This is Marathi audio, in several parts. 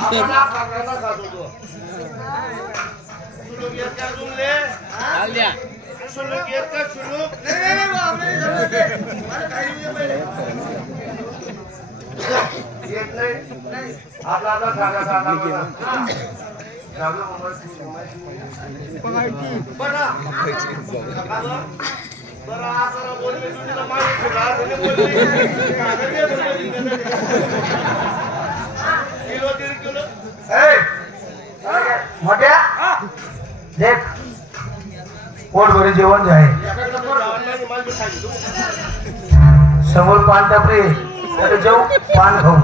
आपला खाना खातो तो सुलूक येत का तुमले हाल द्या सुलूक येत का सुलूक नाही बापरे मला काही पहिले येत नाही आपला खाना खाना बघा बरं आता बोलले तुझ्या मागे सुद्धा बोलले किलो 1.5 किलो मोठ्या देख पोट भरी जेवण आहे समोर पान टाकले तर जाऊ पान खाऊ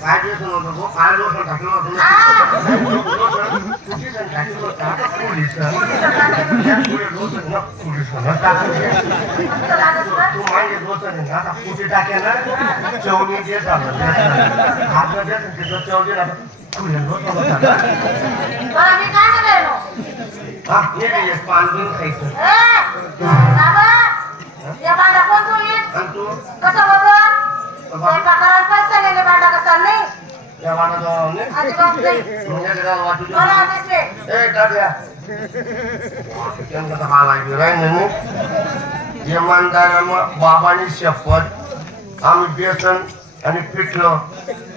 काय दिवस होतो काय दिवस टाकलं होतं तू मागे दोस्त आता कुठे टाकेल ना चवणी जे झालं हात चवली पान घेऊन खायचं बाबांनी शपथ आम्ही बेसन आणि पिठलं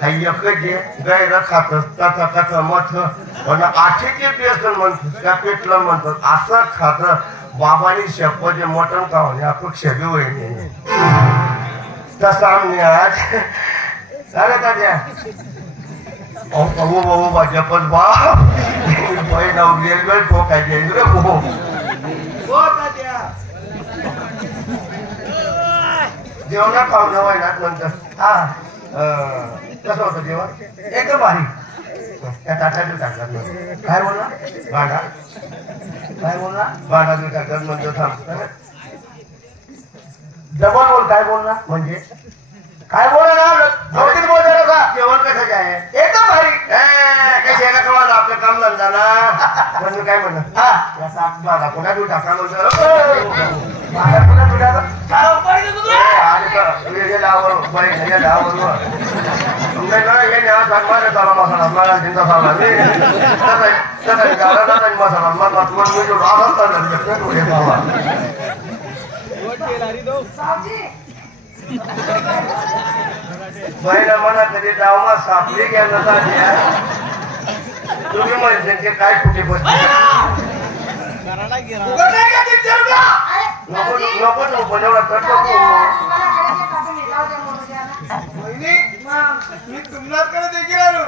एकच गैर खात कथा कथा मठ आठीचे बेसन म्हणतो त्या पिठलं म्हणतात असं खात बाबांनी शपथ मटण खावणे आपण क्षमी होईल तसा आम्ही आज अरे तात्या भाऊ माझ्या पण बाई ठोकायचे जेवणा खावणं वाईनात म्हणतात हा कसं होतं जेवण एकदम भारी त्या ताटात टाकतात काय बोलला भांडा काय बोलला भांडा टाकतात म्हणजे थांब डबल बोल काय बोलला म्हणजे काय बोला ना जोडीत बोलणार का जेवण कसं आहे एकदम भारी काही शेगा कळलं आपलं काम धंदा ना म्हणून काय म्हणत हा बागा पुन्हा तू टाका म्हणतो बागा पुन्हा तू टाका मसाला चिंता झाला महिला म्हणा कधी जावं सापली घ्यायला तुम्ही म्हणजे काय कुठे बसले नको नको एवढा कट मी तुम्हाला देखील आलो